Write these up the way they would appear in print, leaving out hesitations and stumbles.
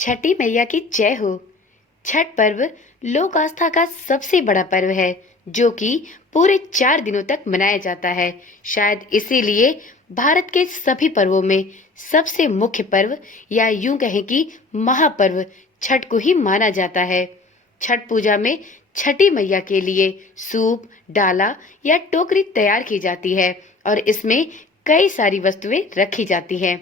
छठी मैया की जय हो। छठ पर्व लोक आस्था का सबसे बड़ा पर्व है जो कि पूरे 4 दिनों तक मनाया जाता है। शायद इसीलिए भारत के सभी पर्वों में सबसे मुख्य पर्व या यूं कहें कि महापर्व छठ को ही माना जाता है। छठ पूजा में छठी मैया के लिए सूप, डाला या टोकरी तैयार की जाती है और इसमें कई सारी वस्तुएं रखी जाती हैं।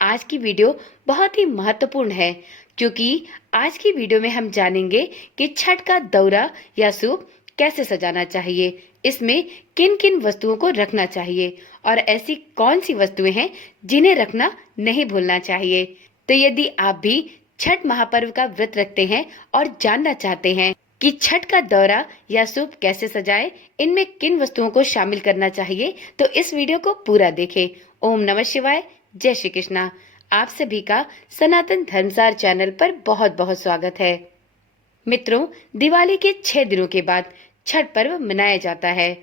आज की वीडियो बहुत ही महत्वपूर्ण है क्योंकि आज की वीडियो में हम जानेंगे कि छठ का दौरा या सूप कैसे सजाना चाहिए, इसमें किन किन वस्तुओं को रखना चाहिए और ऐसी कौन सी वस्तुएं हैं जिन्हें रखना नहीं भूलना चाहिए। तो यदि आप भी छठ महापर्व का व्रत रखते हैं और जानना चाहते हैं कि छठ का दौरा या सूप कैसे सजाएं, इनमें किन वस्तुओं को शामिल करना चाहिए, तो इस वीडियो को पूरा देखें। ओम नमः शिवाय, जय श्री कृष्णा। आप सभी का सनातन धर्मसार चैनल पर बहुत बहुत स्वागत है। मित्रों, दिवाली के 6 दिनों के बाद छठ पर्व मनाया जाता है।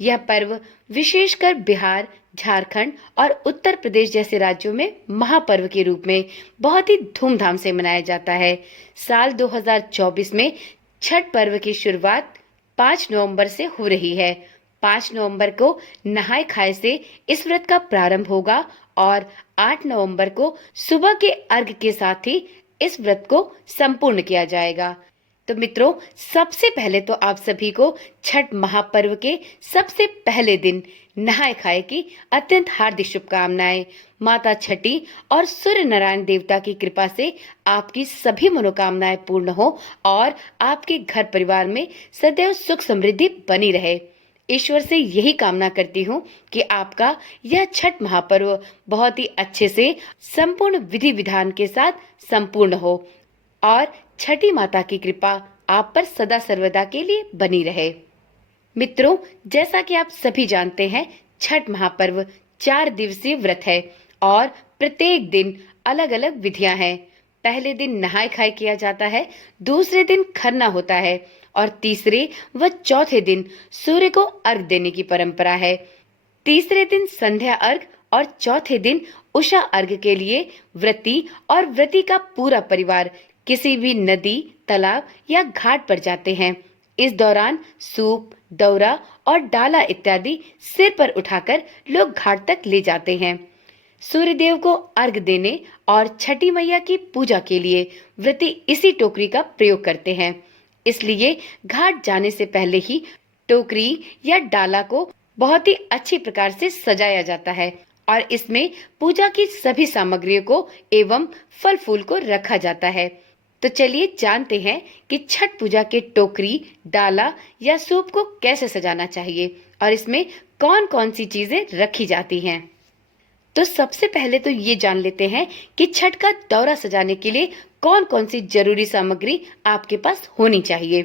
यह पर्व विशेषकर बिहार, झारखंड और उत्तर प्रदेश जैसे राज्यों में महापर्व के रूप में बहुत ही धूमधाम से मनाया जाता है। साल 2024 में छठ पर्व की शुरुआत 5 नवंबर से हो रही है। 5 नवंबर को नहाय खाए से इस व्रत का प्रारंभ होगा और 8 नवंबर को सुबह के अर्घ के साथ ही इस व्रत को संपूर्ण किया जाएगा। तो मित्रों, सबसे पहले तो आप सभी को छठ महापर्व के सबसे पहले दिन नहाय खाए की अत्यंत हार्दिक शुभकामनाएं। माता छठी और सूर्य नारायण देवता की कृपा से आपकी सभी मनोकामनाएं पूर्ण हो और आपके घर परिवार में सदैव सुख समृद्धि बनी रहे। ईश्वर से यही कामना करती हूँ कि आपका यह छठ महापर्व बहुत ही अच्छे से संपूर्ण विधि विधान के साथ संपूर्ण हो और छठी माता की कृपा आप पर सदा सर्वदा के लिए बनी रहे। मित्रों, जैसा कि आप सभी जानते हैं, छठ महापर्व 4 दिवसीय व्रत है और प्रत्येक दिन अलग अलग विधियां हैं। पहले दिन नहाय खाए किया जाता है, दूसरे दिन खरना होता है और तीसरे व चौथे दिन सूर्य को अर्घ देने की परंपरा है। तीसरे दिन संध्या अर्घ और चौथे दिन उषा अर्घ के लिए व्रती और व्रती का पूरा परिवार किसी भी नदी, तालाब या घाट पर जाते हैं। इस दौरान सूप, दौरा और डाला इत्यादि सिर पर उठाकर लोग घाट तक ले जाते हैं। सूर्यदेव को अर्घ देने और छठी मैया की पूजा के लिए व्रती इसी टोकरी का प्रयोग करते हैं। इसलिए घाट जाने से पहले ही टोकरी या डाला को बहुत ही अच्छी प्रकार से सजाया जाता है और इसमें पूजा की सभी सामग्रियों को एवं फल फूल को रखा जाता है। तो चलिए जानते हैं कि छठ पूजा के टोकरी, डाला या सूप को कैसे सजाना चाहिए और इसमें कौन कौन सी चीजें रखी जाती हैं। तो सबसे पहले तो ये जान लेते हैं कि छठ का दौरा सजाने के लिए कौन कौन सी जरूरी सामग्री आपके पास होनी चाहिए।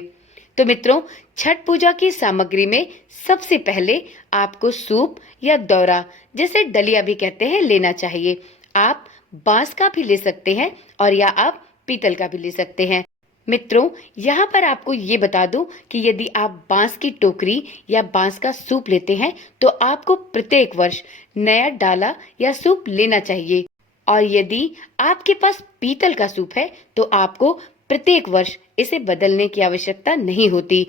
तो मित्रों, छठ पूजा की सामग्री में सबसे पहले आपको सूप या दौरा, जिसे डलिया भी कहते हैं, लेना चाहिए। आप बांस का भी ले सकते हैं और या आप पीतल का भी ले सकते हैं। मित्रों, यहाँ पर आपको ये बता दूं कि यदि आप बांस की टोकरी या बांस का सूप लेते हैं तो आपको प्रत्येक वर्ष नया डाला या सूप लेना चाहिए और यदि आपके पास पीतल का सूप है तो आपको प्रत्येक वर्ष इसे बदलने की आवश्यकता नहीं होती।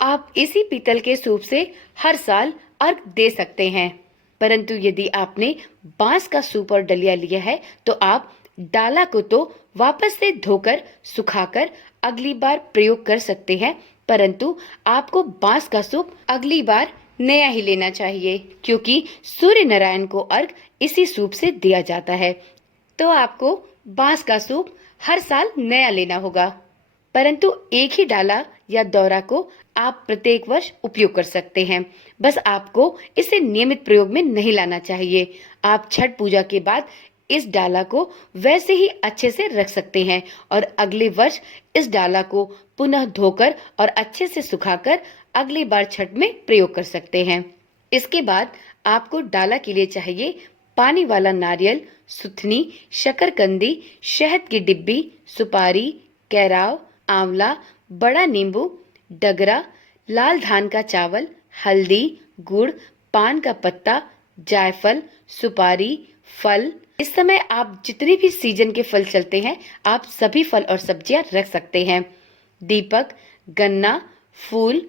आप इसी पीतल के सूप से हर साल अर्घ दे सकते हैं। परंतु यदि आपने बांस का सूप और डलिया लिया है तो आप डाला को तो वापस से धोकर सुखाकर अगली बार प्रयोग कर सकते हैं, परंतु आपको बांस का सूप अगली बार नया ही लेना चाहिए क्योंकि सूर्य नारायण को अर्घ इसी सूप से दिया जाता है। तो आपको बांस का सूप हर साल नया लेना होगा, परंतु एक ही डाला या दौरा को आप प्रत्येक वर्ष उपयोग कर सकते हैं। बस आपको इसे नियमित प्रयोग में नहीं लाना चाहिए। आप छठ पूजा के बाद इस डाला को वैसे ही अच्छे से रख सकते हैं और अगले वर्ष इस डाला को पुनः धोकर और अच्छे से सुखाकर अगली बार छठ में प्रयोग कर सकते हैं। इसके बाद आपको डाला के लिए चाहिए पानी वाला नारियल, सुथनी, शकरकंदी, शहद की डिब्बी, सुपारी, केराव, आंवला, बड़ा नींबू, डगरा, लाल धान का चावल, हल्दी, गुड़, पान का पत्ता, जायफल, सुपारी, फल, इस समय आप जितने भी सीजन के फल चलते हैं, आप सभी फल और सब्जियां रख सकते हैं। दीपक, गन्ना, फूल,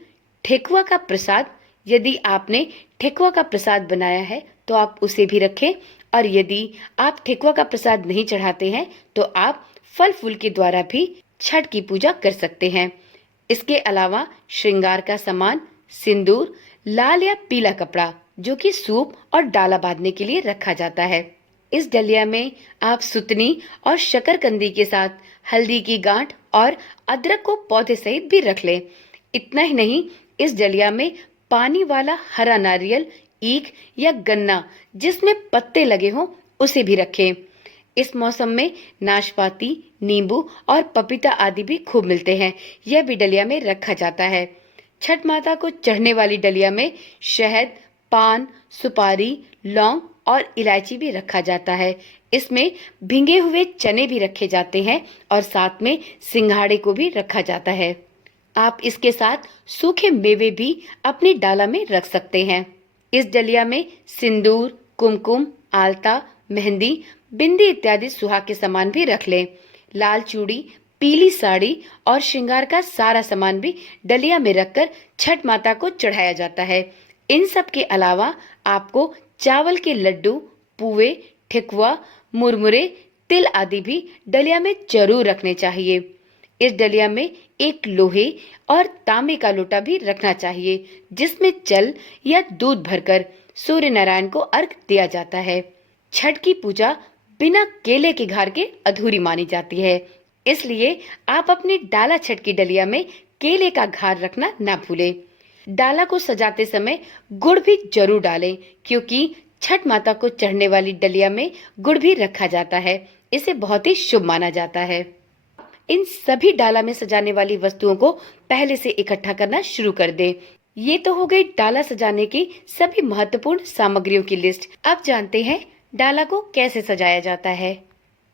ठेकुआ का प्रसाद। यदि आपने ठेकुआ का प्रसाद बनाया है तो आप उसे भी रखें, और यदि आप ठेकुआ का प्रसाद नहीं चढ़ाते हैं तो आप फल फूल के द्वारा भी छठ की पूजा कर सकते हैं। इसके अलावा श्रृंगार का सामान, सिंदूर, लाल या पीला कपड़ा जो कि सूप और डाला बांधने के लिए रखा जाता है। इस डलिया में आप सुतनी और शकरकंदी के साथ हल्दी की गांठ और अदरक को पौधे सहित भी रख लें। इतना ही नहीं, इस डलिया में पानी वाला हरा नारियल, ईख या गन्ना जिसमें पत्ते लगे हों उसे भी रखें। इस मौसम में नाशपाती, नींबू और पपीता आदि भी खूब मिलते हैं। यह भी डलिया में रखा जाता है। छठ माता को चढ़ने वाली डलिया में शहद, पान, सुपारी, लौंग और इलायची भी रखा जाता है। इसमें भींगे हुए चने भी रखे जाते हैं और साथ में सिंघाड़े को भी रखा जाता है। आप इसके साथ सूखे मेवे भी अपनी डाला में रख सकते हैं। इस डलिया में सिंदूर, कुमकुम, आलता, मेहंदी, बिंदी इत्यादि सुहाग के सामान भी रख लें। लाल चूड़ी, पीली साड़ी और श्रृंगार का सारा सामान भी डलिया में रखकर छठ माता को चढ़ाया जाता है। इन सब के अलावा आपको चावल के लड्डू, पुए, ठेकुआ, मुरमुरे, तिल आदि भी डलिया में जरूर रखने चाहिए। इस डलिया में एक लोहे और तांबे का लोटा भी रखना चाहिए जिसमें जल या दूध भरकर सूर्य नारायण को अर्घ दिया जाता है। छठ की पूजा बिना केले के घार के अधूरी मानी जाती है, इसलिए आप अपनी डाला छठ की डलिया में केले का घार रखना ना भूलें। डाला को सजाते समय गुड़ भी जरूर डालें, क्योंकि छठ माता को चढ़ने वाली डलिया में गुड़ भी रखा जाता है। इसे बहुत ही शुभ माना जाता है। इन सभी डाला में सजाने वाली वस्तुओं को पहले से इकट्ठा करना शुरू कर दें। ये तो हो गई डाला सजाने की सभी महत्वपूर्ण सामग्रियों की लिस्ट। अब जानते हैं डाला को कैसे सजाया जाता है।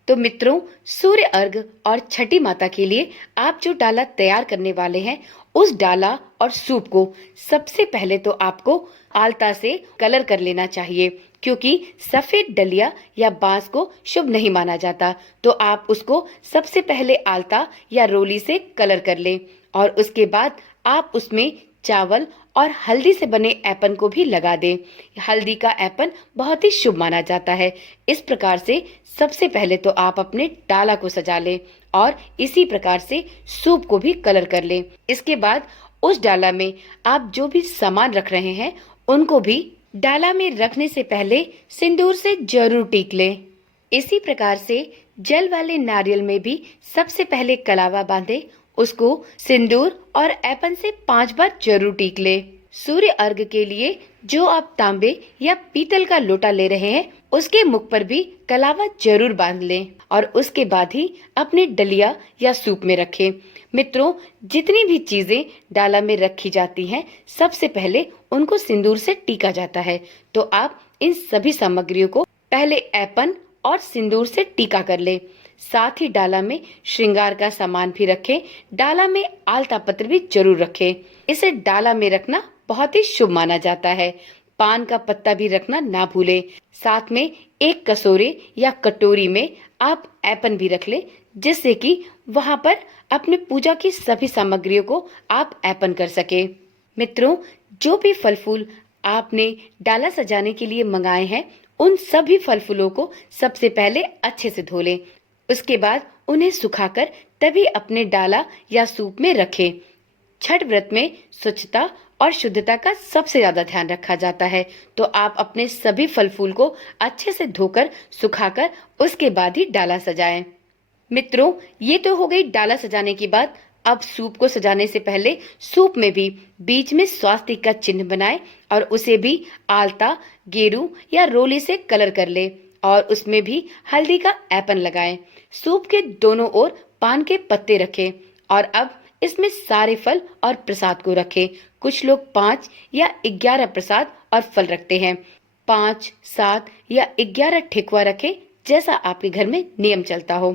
तो मित्रों, सूर्य अर्घ और छठी माता के लिए आप जो डाला तैयार करने वाले हैं, उस डाला और सूप को सबसे पहले तो आपको आलता से कलर कर लेना चाहिए, क्योंकि सफेद डलिया या बांस को शुभ नहीं माना जाता। तो आप उसको सबसे पहले आलता या रोली से कलर कर लें और उसके बाद आप उसमें चावल और हल्दी से बने ऐपन को भी लगा दें। हल्दी का ऐपन बहुत ही शुभ माना जाता है। इस प्रकार से सबसे पहले तो आप अपने डाला को सजा लें और इसी प्रकार से सूप को भी कलर कर लें। इसके बाद उस डाला में आप जो भी सामान रख रहे हैं उनको भी डाला में रखने से पहले सिंदूर से जरूर टीक लें। इसी प्रकार से जल वाले नारियल में भी सबसे पहले कलावा बांधे, उसको सिंदूर और ऐपन से 5 बार जरूर टीक ले। सूर्य अर्घ के लिए जो आप तांबे या पीतल का लोटा ले रहे हैं उसके मुख पर भी कलावा जरूर बांध लें और उसके बाद ही अपने डलिया या सूप में रखें। मित्रों, जितनी भी चीजें डाला में रखी जाती हैं, सबसे पहले उनको सिंदूर से टीका जाता है। तो आप इन सभी सामग्रियों को पहले ऐपन और सिंदूर से टीका कर ले। साथ ही डाला में श्रृंगार का सामान भी रखें। डाला में आलता पत्र भी जरूर रखें। इसे डाला में रखना बहुत ही शुभ माना जाता है। पान का पत्ता भी रखना ना भूलें। साथ में एक कटोरे या कटोरी में आप ऐपन भी रख लें, जिससे कि वहां पर अपने पूजा की सभी सामग्रियों को आप ऐपन कर सके। मित्रों, जो भी फल फूल आपने डाला सजाने के लिए मंगाए हैं, उन सभी फल फूलों को सबसे पहले अच्छे से धो लें। उसके बाद उन्हें सुखाकर तभी अपने डाला या सूप में रखें। छठ व्रत में स्वच्छता और शुद्धता का सबसे ज्यादा ध्यान रखा जाता है, तो आप अपने सभी फल फूल को अच्छे से धोकर सुखाकर उसके बाद ही डाला सजाएं। मित्रों, ये तो हो गई डाला सजाने की बात। अब सूप को सजाने से पहले सूप में भी बीच में स्वास्तिक का चिन्ह बनाएं और उसे भी आलता, गेरू या रोली से कलर कर ले और उसमें भी हल्दी का ऐपन लगाएं। सूप के दोनों ओर पान के पत्ते रखें और अब इसमें सारे फल और प्रसाद को रखें। कुछ लोग 5 या 11 प्रसाद और फल रखते हैं। 5, 7 या 11 ठेकुआ रखें, जैसा आपके घर में नियम चलता हो।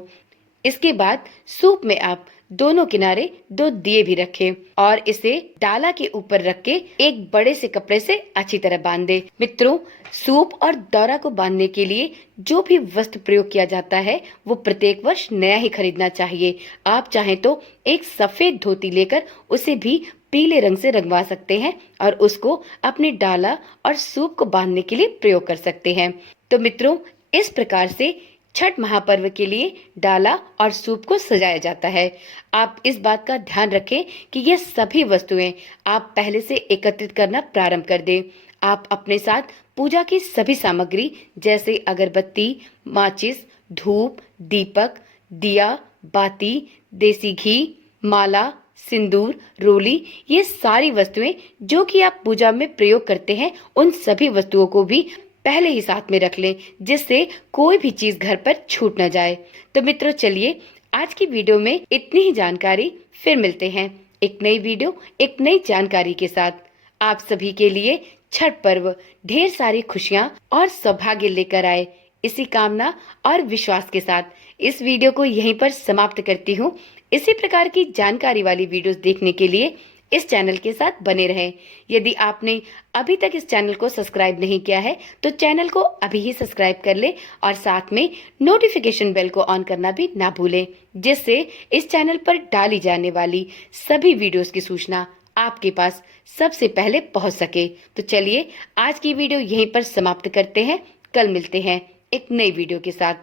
इसके बाद सूप में आप दोनों किनारे 2 दिए भी रखें और इसे डाला के ऊपर रख के एक बड़े से कपड़े से अच्छी तरह बांध दे। मित्रों, सूप और दौरा को बांधने के लिए जो भी वस्त्र प्रयोग किया जाता है वो प्रत्येक वर्ष नया ही खरीदना चाहिए। आप चाहें तो एक सफेद धोती लेकर उसे भी पीले रंग से रंगवा सकते हैं और उसको अपने डाला और सूप को बांधने के लिए प्रयोग कर सकते हैं। तो मित्रों, इस प्रकार से छठ महापर्व के लिए डाला और सूप को सजाया जाता है। आप इस बात का ध्यान रखें कि ये सभी वस्तुएं आप पहले से एकत्रित करना प्रारंभ कर दें। आप अपने साथ पूजा की सभी सामग्री जैसे अगरबत्ती, माचिस, धूप, दीपक, दिया, बाती, देसी घी, माला, सिंदूर, रोली, ये सारी वस्तुएं जो कि आप पूजा में प्रयोग करते हैं, उन सभी वस्तुओं को भी पहले ही साथ में रख लें, जिससे कोई भी चीज घर पर छूट न जाए। तो मित्रों, चलिए आज की वीडियो में इतनी ही जानकारी, फिर मिलते हैं एक नई वीडियो एक नई जानकारी के साथ। आप सभी के लिए छठ पर्व ढेर सारी खुशियां और सौभाग्य लेकर आए, इसी कामना और विश्वास के साथ इस वीडियो को यहीं पर समाप्त करती हूँ। इसी प्रकार की जानकारी वाली वीडियोस देखने के लिए इस चैनल के साथ बने रहें। यदि आपने अभी तक इस चैनल को सब्सक्राइब नहीं किया है तो चैनल को अभी ही सब्सक्राइब कर ले और साथ में नोटिफिकेशन बेल को ऑन करना भी ना भूलें, जिससे इस चैनल पर डाली जाने वाली सभी वीडियोस की सूचना आपके पास सबसे पहले पहुंच सके। तो चलिए आज की वीडियो यहीं पर समाप्त करते हैं। कल मिलते हैं एक नई वीडियो के साथ।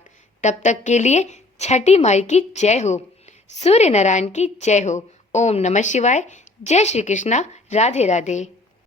तब तक के लिए छठी माई की जय हो, सूर्य नारायण की जय हो। ओम नमः शिवाय। जय श्री कृष्णा। राधे राधे।